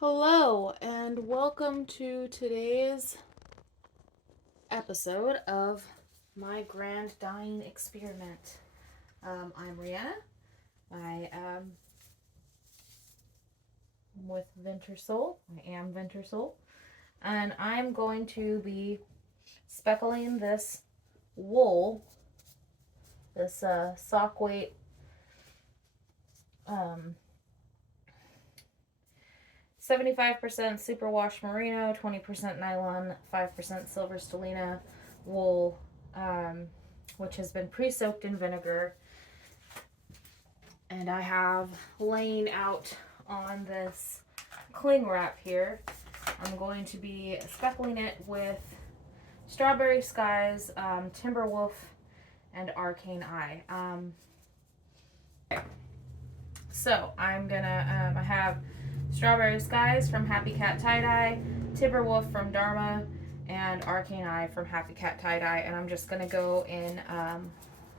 Hello, and welcome to today's episode of my grand dyeing experiment. I'm Rihanna. I am with Venture-Soul. I am Venture-Soul. And I'm going to be speckling this wool, this sock weight 75% superwash merino, 20% nylon, 5% silver stellina wool, which has been pre-soaked in vinegar. And I have laying out on this cling wrap here, I'm going to be speckling it with Strawberry Skies, Timberwolf, and Arcane Eye. So I'm gonna, I have Strawberry Skies from Happy Cat Tie-Dye, Timberwolf from Dharma, and Arcane Eye from Happy Cat Tie-Dye. And I'm just gonna go in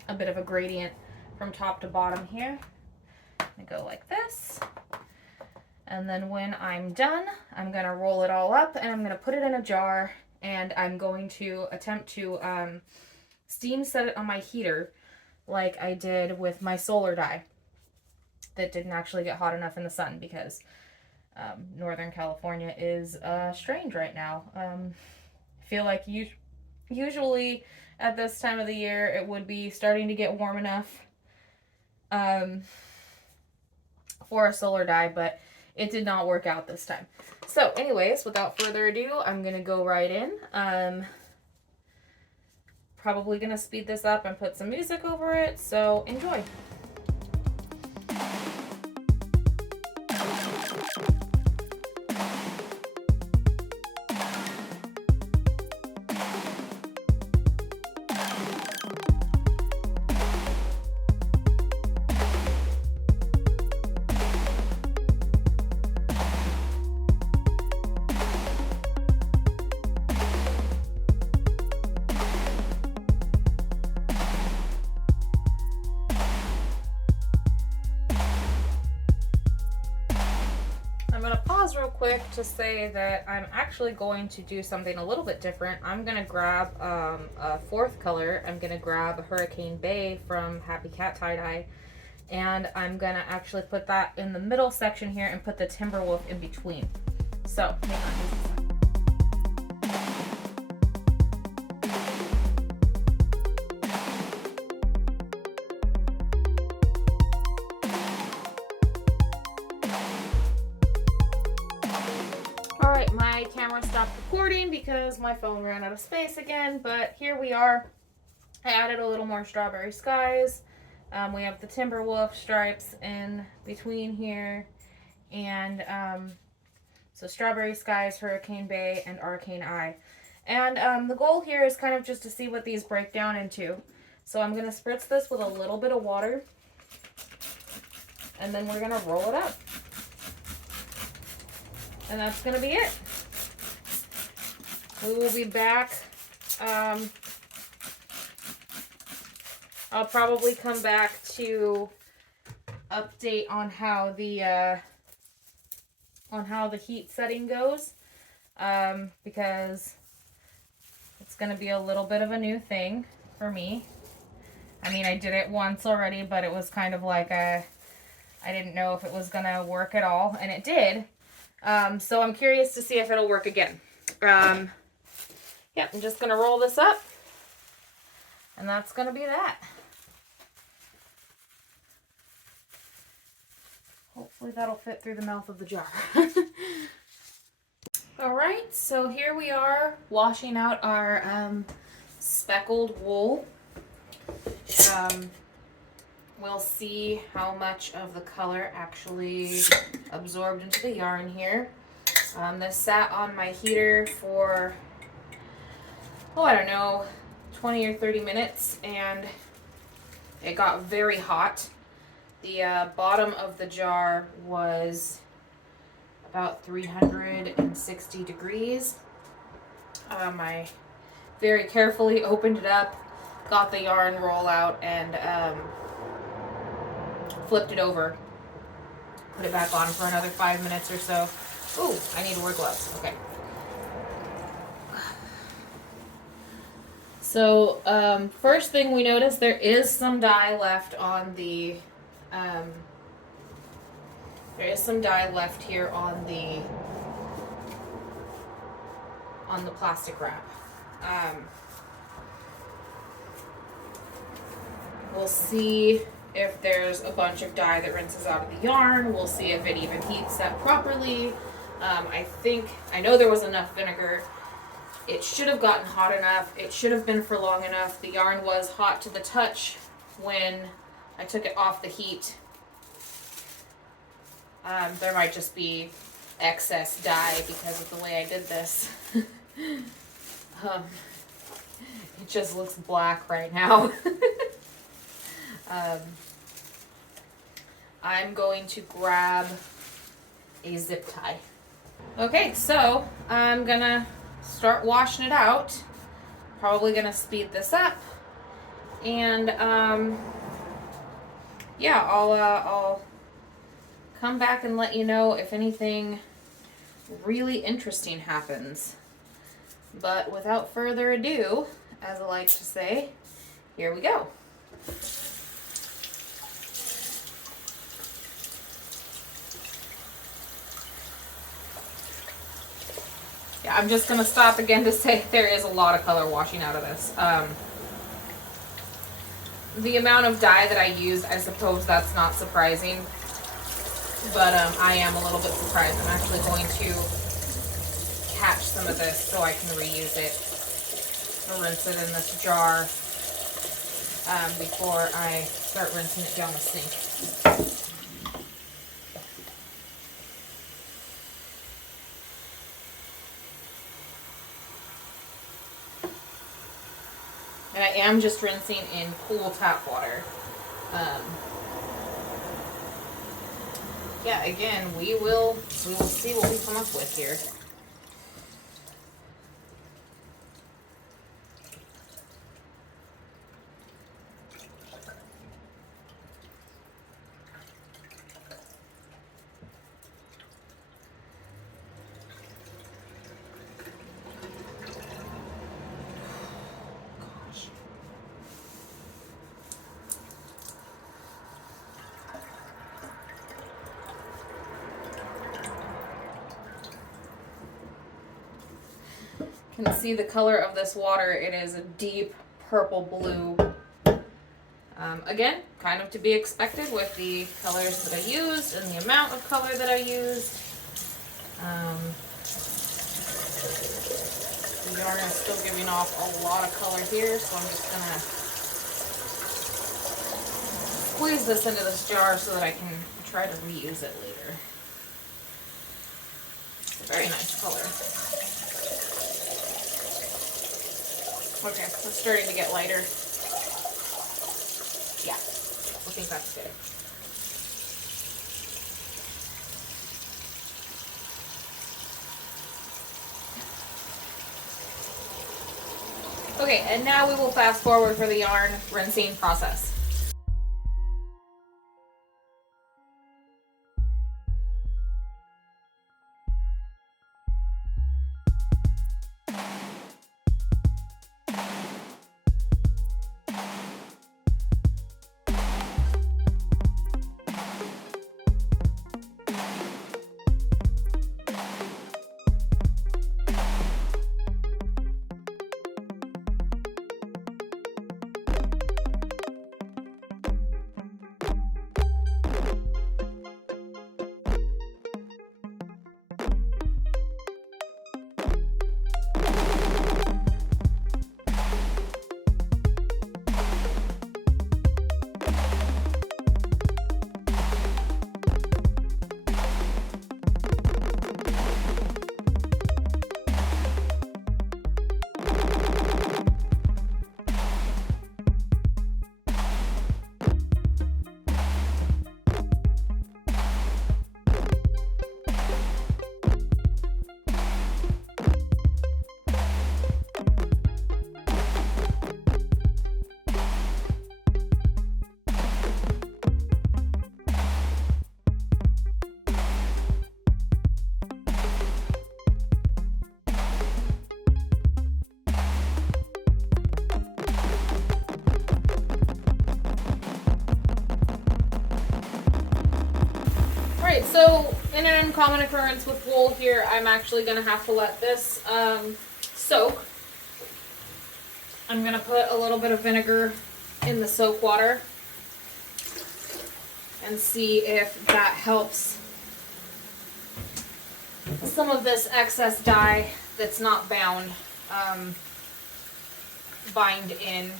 a bit of a gradient from top to bottom here. I go like this. And then when I'm done, I'm gonna roll it all up and I'm gonna put it in a jar, and I'm going to attempt to steam set it on my heater like I did with my solar dye that didn't actually get hot enough in the sun, because Northern California is strange right now. I feel like usually at this time of the year it would be starting to get warm enough for a solar dye, but it did not work out this time. So anyways, without further ado, I'm gonna go right in. Probably gonna speed this up and put some music over it, so enjoy. I'm going to pause real quick to say that I'm actually going to do something a little bit different. I'm going to grab a fourth color. I'm going to grab Hurricane Bay from Happy Cat Tie-Dye, and I'm going to actually put that in the middle section here and put the Timberwolf in between. So, hang on. Alright, my camera stopped recording because my phone ran out of space again, but here we are. I added a little more Strawberry Skies. We have the Timberwolf stripes in between here, and so Strawberry Skies, Hurricane Bay, and Arcane Eye. And the goal here is kind of just to see what these break down into. So I'm going to spritz this with a little bit of water, and then we're going to roll it up. And that's going to be it. We will be back. I'll probably come back to update on how the heat setting goes, because it's going to be a little bit of a new thing for me. I mean, I did it once already, but it was kind of like I didn't know if it was going to work at all, and it did. So I'm curious to see if it'll work again. Yeah, I'm just going to roll this up, and that's going to be that. Hopefully that'll fit through the mouth of the jar. Alright, so here we are washing out our speckled wool. We'll see how much of the color actually absorbed into the yarn here. This sat on my heater for, I don't know, 20 or 30 minutes, and it got very hot. The bottom of the jar was about 360 degrees. I very carefully opened it up, got the yarn roll out, and flipped it over, put it back on for another 5 minutes or so. Ooh, I need to wear gloves. Okay. So, first thing we notice, there is some dye left on the, there is some dye left here on the plastic wrap. We'll see if there's a bunch of dye that rinses out of the yarn. We'll see if it even heats up properly. I know there was enough vinegar. It should have gotten hot enough. It should have been for long enough. The yarn was hot to the touch when I took it off the heat. There might just be excess dye because of the way I did this. It just looks black right now. I'm going to grab a zip tie. Okay, so I'm gonna start washing it out. Probably gonna speed this up, and yeah, I'll come back and let you know if anything really interesting happens. But without further ado, as I like to say, here we go. Yeah, I'm just going to stop again to say there is a lot of color washing out of this. The amount of dye that I used, I suppose that's not surprising, but I am a little bit surprised. I'm actually going to catch some of this so I can reuse it. I'll rinse it in this jar before I start rinsing it down the sink. And I am just rinsing in cool tap water. Yeah, again, we will see what we come up with here. You can see the color of this water. It is a deep purple blue. Again, kind of to be expected with the colors that I used and the amount of color that I used. The yarn is still giving off a lot of color here, so I'm just going to squeeze this into this jar so that I can try to reuse it later. It's a very nice color. Okay, it's starting to get lighter. Yeah, I think that's good. Okay, and now we will fast forward for the yarn rinsing process. So, in an uncommon occurrence with wool here, I'm actually going to have to let this soak. I'm going to put a little bit of vinegar in the soak water and see if that helps some of this excess dye that's not bound bind in.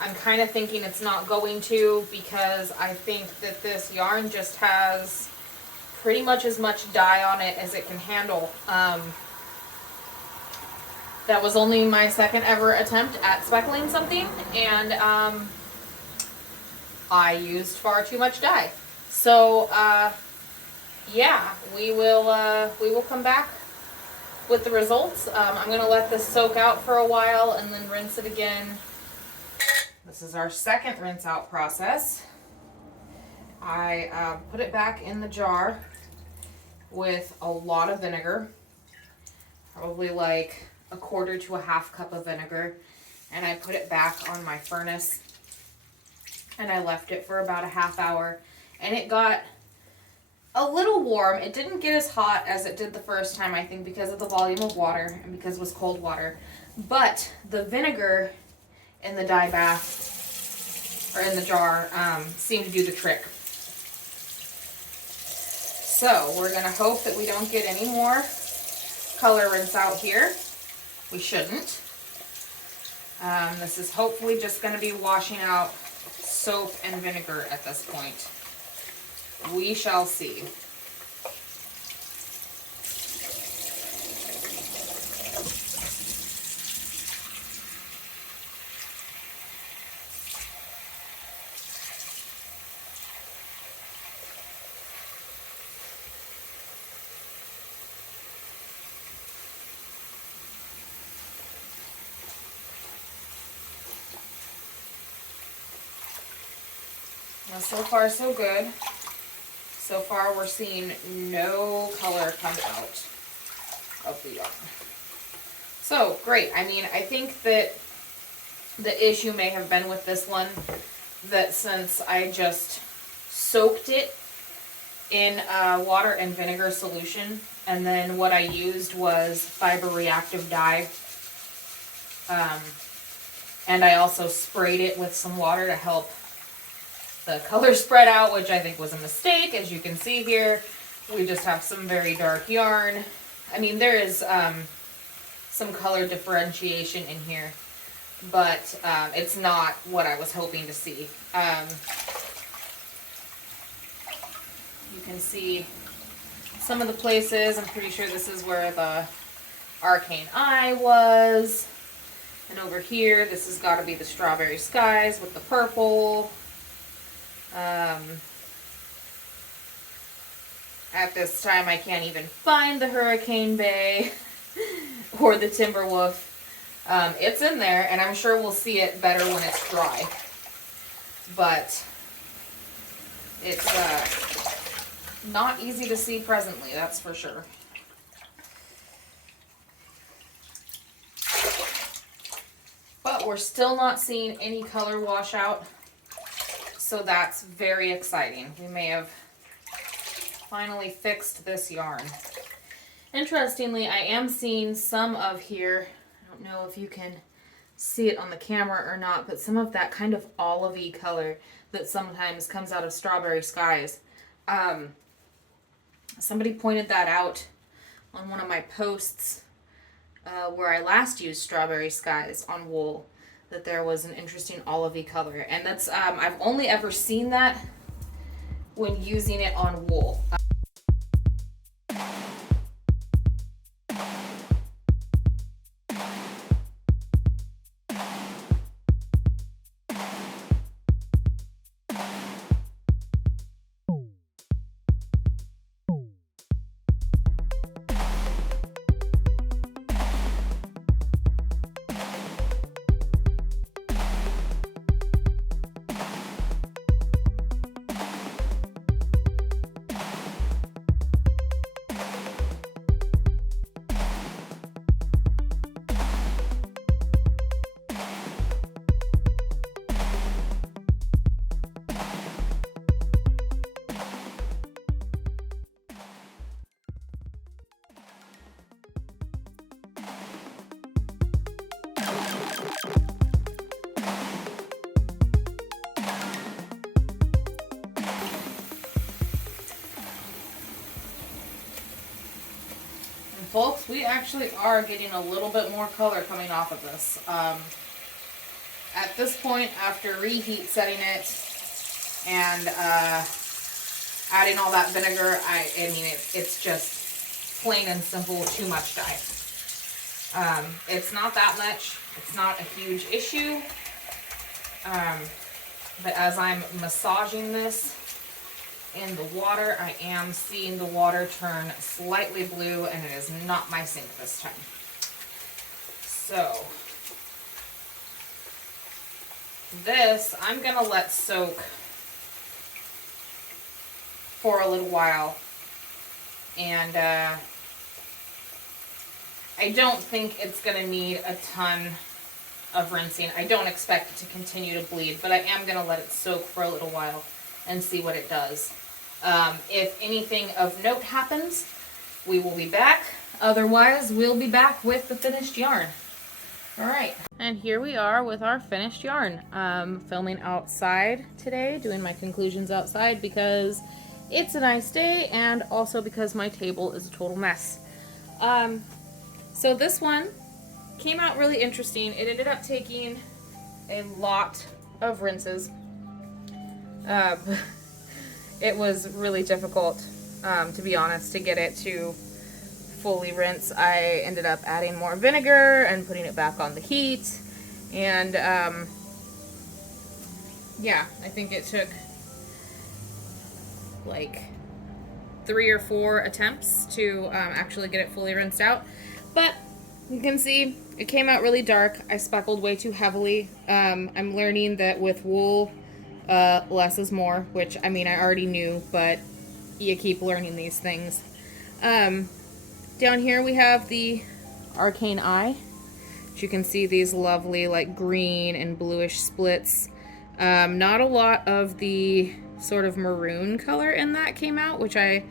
I'm kind of thinking it's not going to, because I think that this yarn just has pretty much as much dye on it as it can handle. That was only my second ever attempt at speckling something, and I used far too much dye. So yeah, we will come back with the results. I'm gonna let this soak out for a while and then rinse it again. This is our second rinse out process. I put it back in the jar with a lot of vinegar, probably like a quarter to a half cup of vinegar, and I put it back on my furnace and I left it for about a half hour, and it got a little warm. It didn't get as hot as it did the first time, I think because of the volume of water and because it was cold water, but the vinegar in the dye bath, or in the jar, seemed to do the trick. So we're going to hope that we don't get any more color rinse out here. We shouldn't. This is hopefully just going to be washing out soap and vinegar at this point. We shall see. Now, so far so good. So far we're seeing no color come out of the yarn. So great. I mean, I think that the issue may have been with this one that since I just soaked it in water and vinegar solution, and then what I used was fiber reactive dye, and I also sprayed it with some water to help the color spread out, which I think was a mistake. As you can see here, we just have some very dark yarn. I mean, there is some color differentiation in here, but it's not what I was hoping to see. You can see some of the places. I'm pretty sure this is where the arcane eye was. And over here, this has got to be the strawberry skies with the purple. At this time, I can't even find the Hurricane Bay or the Timberwolf. It's in there, and I'm sure we'll see it better when it's dry. But it's not easy to see presently, that's for sure. But we're still not seeing any color washout. So that's very exciting. We may have finally fixed this yarn. Interestingly, I am seeing some of here, I don't know if you can see it on the camera or not, but some of that kind of olive-y color that sometimes comes out of strawberry skies. Somebody pointed that out on one of my posts where I last used strawberry skies on wool, that there was an interesting olive-y color, and that's I've only ever seen that when using it on wool. folks, we actually are getting a little bit more color coming off of this. At this point, after reheat setting it and adding all that vinegar, I mean, it's just plain and simple too much dye. It's not that much. It's not a huge issue. But as I'm massaging this in the water, I am seeing the water turn slightly blue, and it is not my sink this time. So this I'm gonna let soak for a little while, and I don't think it's gonna need a ton of rinsing. I don't expect it to continue to bleed, but I am gonna let it soak for a little while and see what it does. If anything of note happens, we will be back. Otherwise, we'll be back with the finished yarn. All right, and here we are with our finished yarn. Filming outside today, doing my conclusions outside because it's a nice day, and also because my table is a total mess. So this one came out really interesting. It ended up taking a lot of rinses. It was really difficult, to be honest, to get it to fully rinse. I ended up adding more vinegar and putting it back on the heat. And yeah, I think it took like 3 or 4 attempts to actually get it fully rinsed out. But you can see it came out really dark. I speckled way too heavily. I'm learning that with wool, less is more, which, I mean, I already knew, but you keep learning these things. Down here we have the arcane eye, which you can see these lovely like green and bluish splits. Not a lot of the sort of maroon color in that came out, which I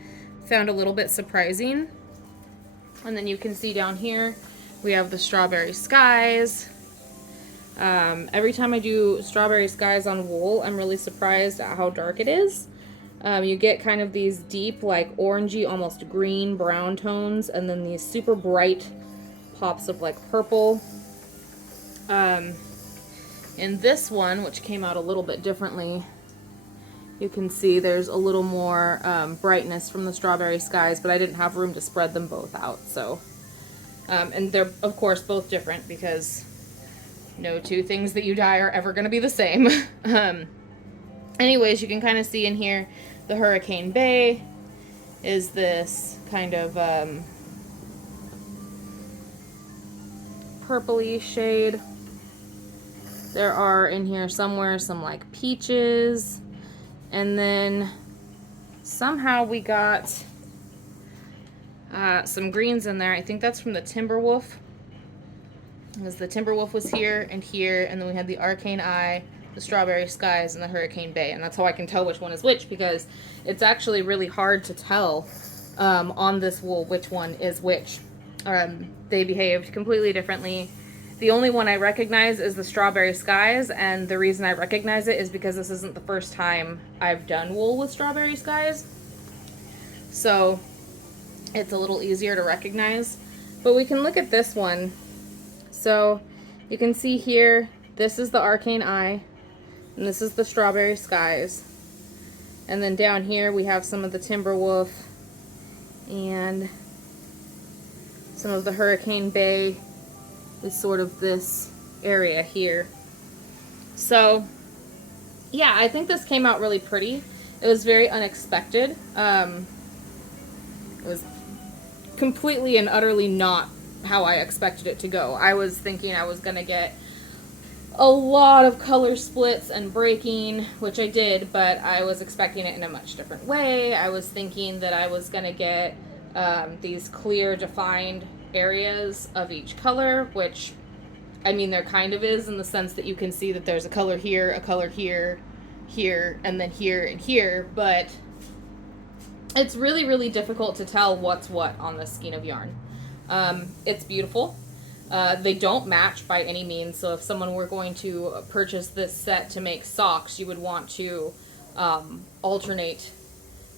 found a little bit surprising. And then you can see down here we have the strawberry skies. Every time I do strawberry skies on wool, I'm really surprised at how dark it is. You get kind of these deep, like orangey, almost green, brown tones, and then these super bright pops of like purple. In this one, which came out a little bit differently, you can see there's a little more brightness from the strawberry skies, but I didn't have room to spread them both out. So, and they're of course both different because no two things that you dye are ever going to be the same. Anyways, you can kind of see in here the Hurricane Bay is this kind of purpley shade. There are in here somewhere some like peaches, and then somehow we got some greens in there. I think that's from the Timberwolf, because the Timberwolf was here, and then we had the Arcane Eye, the Strawberry Skies, and the Hurricane Bay. And that's how I can tell which one is which, because it's actually really hard to tell on this wool which one is which. They behaved completely differently. The only one I recognize is the Strawberry Skies, and the reason I recognize it is because this isn't the first time I've done wool with Strawberry Skies. So it's a little easier to recognize. But we can look at this one. So you can see here, this is the Arcane Eye, and this is the Strawberry Skies. And then down here we have some of the Timberwolf and some of the Hurricane Bay with sort of this area here. So yeah, I think this came out really pretty. It was very unexpected. It was completely and utterly not how I expected it to go. I was thinking I was gonna get a lot of color splits and breaking, which I did, but I was expecting it in a much different way. I was thinking that I was gonna get these clear defined areas of each color, which, I mean, there kind of is, in the sense that you can see that there's a color here, here, and then here and here, but it's really, really difficult to tell what's what on this skein of yarn. It's beautiful. They don't match by any means, so if someone were going to purchase this set to make socks, you would want to alternate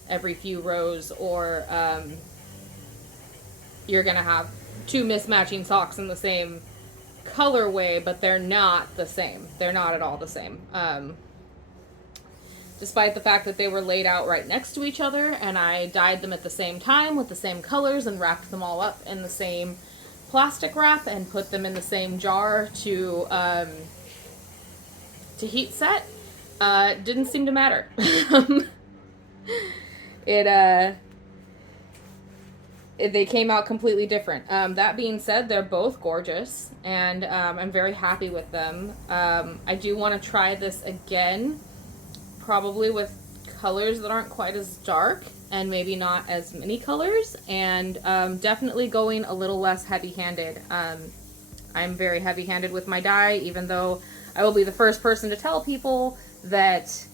every few rows, or you're gonna have two mismatching socks in the same colorway, but they're not the same. They're not at all the same. Despite the fact that they were laid out right next to each other, and I dyed them at the same time with the same colors and wrapped them all up in the same plastic wrap and put them in the same jar to heat set, didn't seem to matter. They came out completely different. That being said, they're both gorgeous, and I'm very happy with them. I do want to try this again, probably with colors that aren't quite as dark and maybe not as many colors, and definitely going a little less heavy-handed. I'm very heavy-handed with my dye, even though I will be the first person to tell people that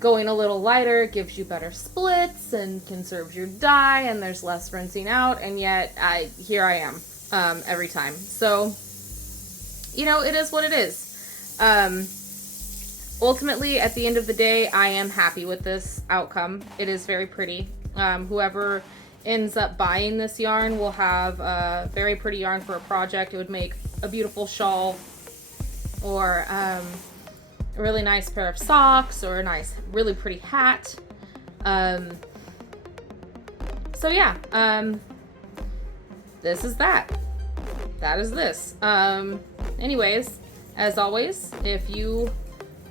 going a little lighter gives you better splits and conserves your dye, and there's less rinsing out, and yet here I am every time. So, you know, it is what it is. Ultimately, at the end of the day, I am happy with this outcome. It is very pretty. Whoever ends up buying this yarn will have a very pretty yarn for a project. It would make a beautiful shawl, or a really nice pair of socks, or a nice, really pretty hat. So yeah, this is that. That is this. Anyways, as always, if you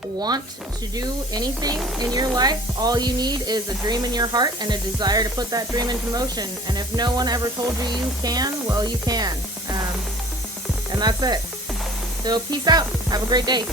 want to do anything in your life, all you need is a dream in your heart and a desire to put that dream into motion. And if no one ever told you you can, well, you can. And that's it. So peace out. Have a great day.